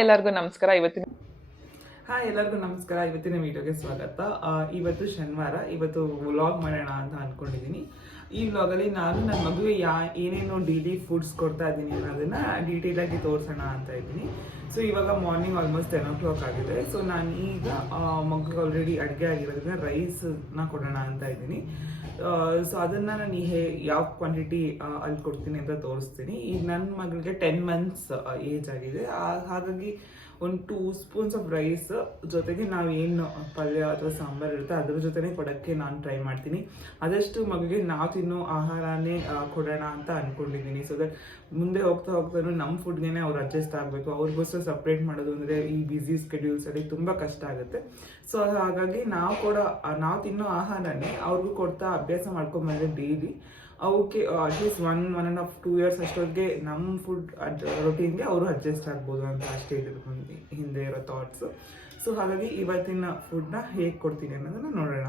ಎಲ್ಲರಿಗೂ ನಮಸ್ಕಾರ. ಎಲ್ಲರಿಗೂ ನಮಸ್ಕಾರ. ಇವತ್ತಿನ ವಿಡಿಯೋಗೆ ಸ್ವಾಗತ. ಇವತ್ತು ಶನಿವಾರ, ಇವತ್ತು ವ್ಲಾಗ್ ಮಾಡೋಣ ಅಂತ ಅನ್ಕೊಂಡಿದ್ದೀನಿ. ಈ ವ್ಲಾಗಲ್ಲಿ ನಾನು ನನ್ನ ಮಗುವಿಗೆ ಏನೇನು ಡೈಲಿ ಫುಡ್ಸ್ ಕೊಡ್ತಾ ಇದ್ದೀನಿ ಅನ್ನೋದನ್ನ ಡೀಟೇಲ್ ಆಗಿ ತೋರಿಸೋಣ ಅಂತ ಇದ್ದೀನಿ. ಸೊ ಇವಾಗ ಮಾರ್ನಿಂಗ್ ಆಲ್ಮೋಸ್ಟ್ 10 o'clock ಆಗಿದೆ. ಸೊ ನಾನು ಈಗ ಮಗುಗೆ ಆಲ್ರೆಡಿ ಅಡುಗೆ ಆಗಿರೋದ್ರಿಂದ ರೈಸ್ನ ಕೊಡೋಣ ಅಂತ ಇದ್ದೀನಿ. ಸೊ ಅದನ್ನು ನಾನು ಯಾವ ಕ್ವಾಂಟಿಟಿ ಅಲ್ಲಿ ಕೊಡ್ತೀನಿ ಅಂತ ತೋರಿಸ್ತೀನಿ. ಈಗ ನನ್ನ ಮಗಳಿಗೆ 10 months ಏಜ್ ಆಗಿದೆ. ಹಾಗಾಗಿ ಒಂದು 2 spoons ಆಫ್ ರೈಸ್ ಜೊತೆಗೆ ನಾವೇನು ಪಲ್ಯ ಅಥವಾ ಸಾಂಬಾರು ಇರುತ್ತೆ ಅದ್ರ ಜೊತೆನೇ ಕೊಡೋಕ್ಕೆ ನಾನು ಟ್ರೈ ಮಾಡ್ತೀನಿ. ಆದಷ್ಟು ಮಗುಗೆ ನಾವು ತಿನ್ನೋ ಆಹಾರನೇ ಕೊಡೋಣ ಅಂತ ಅಂದ್ಕೊಂಡಿದ್ದೀನಿ. ಸೊ ದಟ್ ಮುಂದೆ ಹೋಗ್ತಾನೂ ನಮ್ಮ ಫುಡ್ಗೆ ಅವ್ರು ಅಡ್ಜಸ್ಟ್ ಆಗಬೇಕು. ಅವ್ರಿಗೋಸ್ಕರ ಸಪ್ರೇಟ್ ಮಾಡೋದು ಅಂದರೆ ಈ ಬ್ಯುಸಿ ಸ್ಕೆಡ್ಯೂಲ್ಸಲ್ಲಿ ತುಂಬ ಕಷ್ಟ ಆಗುತ್ತೆ. ಸೊ ಹಾಗಾಗಿ ನಾವು ತಿನ್ನೋ ಆಹಾರನೇ ಅವ್ರಿಗೂ ಕೊಡ್ತಾ ಅಭ್ಯಾಸ ಮಾಡ್ಕೊಂಬಂದ್ರೆ ಡೈಲಿ ಅವಕ್ಕೆ ಅಟ್ಲೀಸ್ಟ್ 1.5-2 years ಅಷ್ಟೊತ್ತಿಗೆ ನಮ್ಮ ಫುಡ್ ರೊಟೀನ್ಗೆ ಅವರು ಅಡ್ಜಸ್ಟ್ ಆಗ್ಬೋದು ಅಂತ ಅಷ್ಟೇ ಹಿಂದೆ ಇರೋ ಥಾಟ್ಸು. ಸೊ ಹಾಗಾಗಿ ಇವತ್ತಿನ ಫುಡ್ನ ಹೇಗೆ ಕೊಡ್ತೀನಿ ಅನ್ನೋದನ್ನು ನೋಡೋಣ.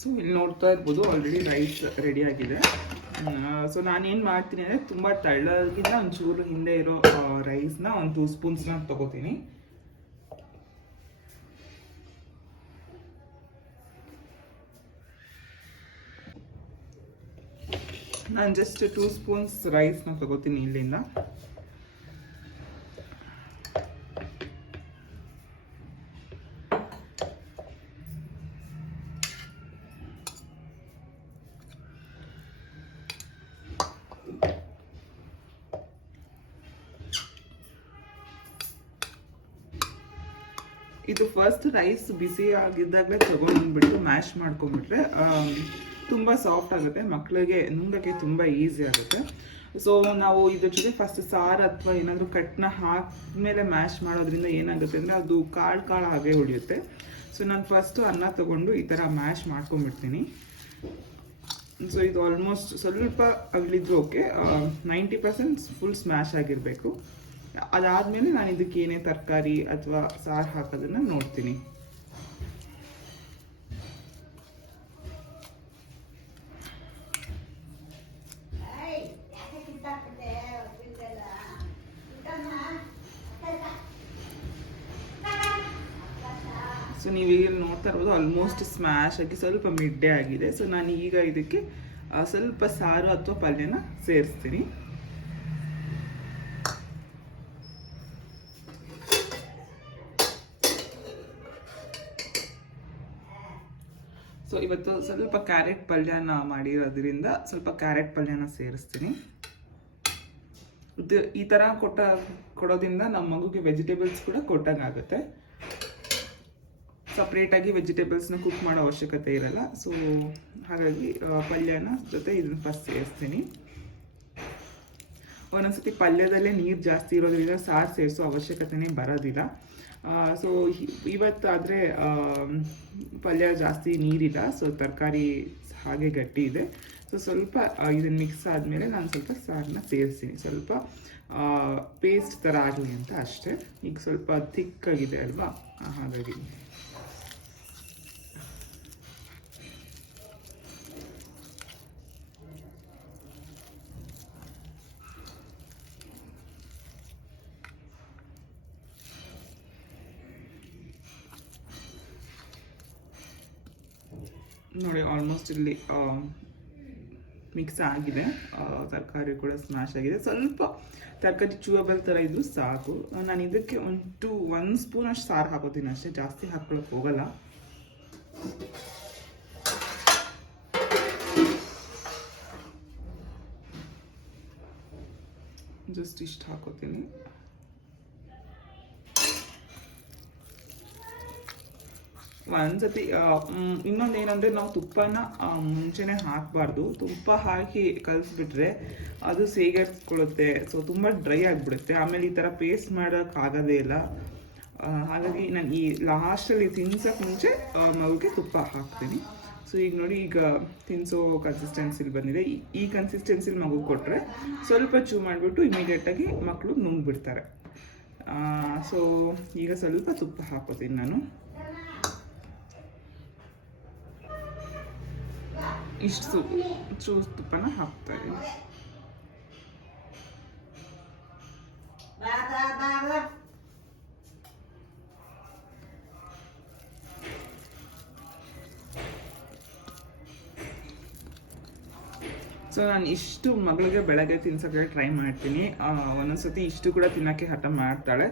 ಸೊ ಇಲ್ಲಿ ನೋಡ್ತಾ ಇರ್ಬೋದು ಆಲ್ರೆಡಿ ರೈಸ್ ರೆಡಿ ಆಗಿದೆ. ಸೊ ನಾನೇನು ಮಾಡ್ತೀನಿ ಅಂದರೆ ತುಂಬ ತಳ್ಳಗಿಂತ ಒಂಚೂರು ಹಿಂದೆ ಇರೋ ರೈಸ್ನ ಒಂದು 2 spoons ತೊಗೋತೀನಿ. ನಾನು ಜಸ್ಟ್ 2 spoons ರೈಸ್ನ ತಗೋತೀನಿ ಇಲ್ಲಿಂದ. ಇದು ಫಸ್ಟ್ ರೈಸ್ ಬಿಸಿ ಆಗಿದ್ದಾಗಲೇ ತಗೊಂಡ್ಬಿಟ್ಟು ಮ್ಯಾಶ್ ಮಾಡ್ಕೊಂಡ್ಬಿಟ್ರೆ ತುಂಬ ಸಾಫ್ಟ್ ಆಗುತ್ತೆ, ಮಕ್ಕಳಿಗೆ ನುಂಗಕ್ಕೆ ತುಂಬ ಈಸಿ ಆಗುತ್ತೆ. ಸೊ ನಾವು ಇದ್ರ ಜೊತೆ ಫಸ್ಟ್ ಸಾರು ಅಥವಾ ಏನಾದರೂ ಕಟ್ನ ಹಾಕಿದ್ಮೇಲೆ ಮ್ಯಾಶ್ ಮಾಡೋದ್ರಿಂದ ಏನಾಗುತ್ತೆ ಅಂದರೆ ಅದು ಕಾಳು ಹಾಗೆ ಉಳಿಯುತ್ತೆ. ಸೊ ನಾನು ಫಸ್ಟು ಅನ್ನ ತೊಗೊಂಡು ಈ ಥರ ಮ್ಯಾಶ್ ಮಾಡ್ಕೊಂಡ್ಬಿಡ್ತೀನಿ. ಸೊ ಇದು ಆಲ್ಮೋಸ್ಟ್ ಸ್ವಲ್ಪ ಅಗಲಿದ್ರು ಓಕೆ, 90% ಫುಲ್ ಸ್ಮ್ಯಾಶ್ ಆಗಿರಬೇಕು. ಅದಾದಮೇಲೆ ನಾನು ಇದಕ್ಕೆ ಏನೇ ತರಕಾರಿ ಅಥವಾ ಸಾರು ಹಾಕೋದನ್ನು ನೋಡ್ತೀನಿ. ಸೊ ನೀವೀಗ ನೋಡ್ತಾ ಇರ್ಬೋದು ಆಲ್ಮೋಸ್ಟ್ ಸ್ಮ್ಯಾಶ್ ಆಗಿ ಸ್ವಲ್ಪ ಮಿಡ್ಡೆ ಆಗಿದೆ. ಸೊ ನಾನು ಈಗ ಇದಕ್ಕೆ ಸ್ವಲ್ಪ ಸಾರು ಅಥವಾ ಪಲ್ಯನ ಸೇರಿಸ್ತೀನಿ. ಸೊ ಇವತ್ತು ಸ್ವಲ್ಪ ಕ್ಯಾರೆಟ್ ಪಲ್ಯನ ಮಾಡಿರೋದ್ರಿಂದ ಸ್ವಲ್ಪ ಕ್ಯಾರೆಟ್ ಪಲ್ಯನ ಸೇರಿಸ್ತೀನಿ. ಈ ಥರ ಕೊಡೋದ್ರಿಂದ ನಮ್ಮ ಮಗುಗೆ ವೆಜಿಟೇಬಲ್ಸ್ ಕೂಡ ಕೊಟ್ಟಂಗಾಗುತ್ತೆ. ಸಪ್ರೇಟಾಗಿ ವೆಜಿಟೇಬಲ್ಸ್ನ ಕುಕ್ ಮಾಡೋ ಅವಶ್ಯಕತೆ ಇರಲ್ಲ. ಸೊ ಹಾಗಾಗಿ ಪಲ್ಯನ ಜೊತೆ ಇದನ್ನು ಫಸ್ಟ್ ಸೇರಿಸ್ತೀನಿ. ಒಂದೊಂದ್ಸತಿ ಪಲ್ಯದಲ್ಲೇ ನೀರು ಜಾಸ್ತಿ ಇರೋದ್ರಿಂದ ಸಾರು ಸೇರಿಸೋ ಅವಶ್ಯಕತೆನೇ ಬರೋದಿಲ್ಲ. ಸೊ ಇವತ್ತಾದರೆ ಪಲ್ಯ ಜಾಸ್ತಿ ನೀರಿಲ್ಲ, ಸೊ ತರಕಾರಿ ಹಾಗೆ ಗಟ್ಟಿ ಇದೆ. ಸೊ ಸ್ವಲ್ಪ ಇದನ್ನು ಮಿಕ್ಸ್ ಆದಮೇಲೆ ನಾನು ಸ್ವಲ್ಪ ಸಾರನ್ನ ಸೇರಿಸ್ತೀನಿ. ಸ್ವಲ್ಪ ಪೇಸ್ಟ್ ಥರ ಆಗಲಿ ಅಂತ ಅಷ್ಟೇ. ಈಗ ಸ್ವಲ್ಪ ಥಿಕ್ಕಾಗಿದೆ ಅಲ್ವಾ, ಹಾಗಾಗಿ ನೋಡಿ ಆಲ್ಮೋಸ್ಟ್ ಇಲ್ಲಿ ಮಿಕ್ಸ್ ಆಗಿದೆ. ತರಕಾರಿ ಕೂಡ ಸ್ಮ್ಯಾಶ್ ಆಗಿದೆ. ಸ್ವಲ್ಪ ತರಕಾರಿ ಚೂವಬಲ್ ಥರ ಇದ್ರೂ ಸಾಕು. ನಾನು ಇದಕ್ಕೆ 1 spoon ಅಷ್ಟು ಸಾರು ಹಾಕೋತೀನಿ ಅಷ್ಟೇ, ಜಾಸ್ತಿ ಹಾಕ್ಕೊಳಕ್ಕೆ ಹೋಗಲ್ಲ. ಜಸ್ಟ್ ಇಷ್ಟು ಹಾಕೋತೀನಿ. ಒಂದ್ಸತಿ ಇನ್ನೊಂದೇನಂದರೆ ನಾವು ತುಪ್ಪನ ಮುಂಚೆನೇ ಹಾಕಬಾರ್ದು. ತುಪ್ಪ ಹಾಕಿ ಕಲಿಸ್ಬಿಟ್ರೆ ಅದು ಸೇರಿಸ್ಕೊಳ್ಳುತ್ತೆ. ಸೊ ತುಂಬ ಡ್ರೈ ಆಗಿಬಿಡುತ್ತೆ. ಆಮೇಲೆ ಈ ಥರ ಪೇಸ್ಟ್ ಮಾಡೋಕ್ಕಾಗೋದೇ ಇಲ್ಲ. ಹಾಗಾಗಿ ನಾನು ಈ ಲಾಸ್ಟಲ್ಲಿ ತಿನ್ಸೋಕ್ಕೆ ಮುಂಚೆ ಮಗುಗೆ ತುಪ್ಪ ಹಾಕ್ತೀನಿ. ಸೊ ಈಗ ನೋಡಿ, ಈಗ ತಿನ್ಸೋ ಕನ್ಸಿಸ್ಟೆನ್ಸಿಲಿ ಬಂದಿದೆ. ಈ ಕನ್ಸಿಸ್ಟೆನ್ಸಿಲಿ ಮಗು ಕೊಟ್ಟರೆ ಸ್ವಲ್ಪ ಚೂ ಮಾಡಿಬಿಟ್ಟು ಇಮಿಡಿಯೇಟಾಗಿ ಮಕ್ಕಳು ನುಂಗ್ಬಿಡ್ತಾರೆ. ಸೊ ಈಗ ಸ್ವಲ್ಪ ತುಪ್ಪ ಹಾಕೋತೀನಿ ನಾನು. ಇಷ್ಟು ತುಪ್ಪನ ಹಾಕ್ತಾ ಇದ್ದೀನಿ. ಸೊ ನಾನು ಇಷ್ಟು ಮಗಳಿಗೆ ಬೆಳಗ್ಗೆ ತಿನ್ಸೋಕ್ಕೆ ಟ್ರೈ ಮಾಡ್ತೀನಿ. ಒಂದೊಂದ್ಸತಿ ಇಷ್ಟು ಕೂಡ ತಿನ್ನೋಕ್ಕೆ ಹಠ ಮಾಡ್ತಾಳೆ.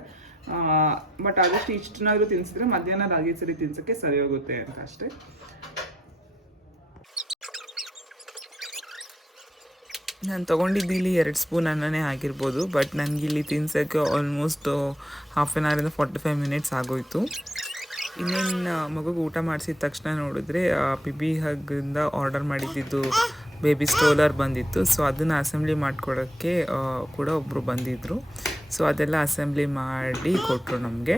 ಬಟ್ ಆದಷ್ಟು ಇಷ್ಟನ್ನಾದರೂ ತಿನ್ಸಿದ್ರೆ ಮಧ್ಯಾಹ್ನ ರಾಗಿ ಸರಿ ತಿನ್ಸೋಕ್ಕೆ ಸರಿ ಹೋಗುತ್ತೆ ಅಂತ ಅಷ್ಟೇ. ನಾನು ತೊಗೊಂಡಿದ್ದು ಇಲ್ಲಿ 2 ಸ್ಪೂನ್ ಅನ್ನನೇ ಆಗಿರ್ಬೋದು, ಬಟ್ ನನಗಿಲ್ಲಿ ತಿನ್ಸೋಕ್ಕೆ ಆಲ್ಮೋಸ್ಟ್ ಹಾಫ್ ಆನ್ ಅವರಿಂದ 45 ಮಿನಿಟ್ಸ್ ಆಗೋಯಿತು. ಇನ್ನೇನು ಮಗುಗೆ ಊಟ ಮಾಡಿಸಿದ ತಕ್ಷಣ ನೋಡಿದ್ರೆ ಪಿಬಿ ಹಗ್ಗಿಂದ ಆರ್ಡರ್ ಮಾಡಿದ್ದು ಬೇಬಿ ಸ್ಟೋಲರ್ ಬಂದಿತ್ತು. ಸೊ ಅದನ್ನು ಅಸೆಂಬ್ಲಿ ಮಾಡ್ಕೊಡೋಕ್ಕೆ ಕೂಡ ಒಬ್ಬರು ಬಂದಿದ್ದರು. ಸೊ ಅದೆಲ್ಲ ಅಸೆಂಬ್ಲಿ ಮಾಡಿ ಕೊಟ್ಟರು ನಮಗೆ.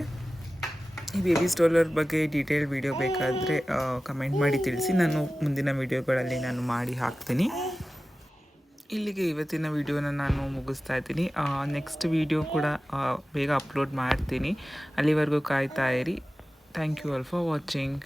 ಈ ಬೇಬಿ ಸ್ಟೋಲರ್ ಬಗ್ಗೆ ಡೀಟೇಲ್ ವಿಡಿಯೋ ಬೇಕಾದರೆ ಕಮೆಂಟ್ ಮಾಡಿ ತಿಳಿಸಿ, ನಾನು ಮುಂದಿನ ವಿಡಿಯೋಗಳಲ್ಲಿ ನಾನು ಮಾಡಿ ಹಾಕ್ತೀನಿ. ಇಲ್ಲಿಗೆ ಇವತ್ತಿನ ವಿಡಿಯೋನ ನಾನು ಮುಗಿಸ್ತಾ ಇದ್ದೀನಿ. ನೆಕ್ಸ್ಟ್ ವಿಡಿಯೋ ಕೂಡ ಬೇಗ ಅಪ್ಲೋಡ್ ಮಾಡ್ತೀನಿ. ಅಲ್ಲಿವರೆಗೂ ಕಾಯ್ತಾ ಇರಿ. Thank you all for watching.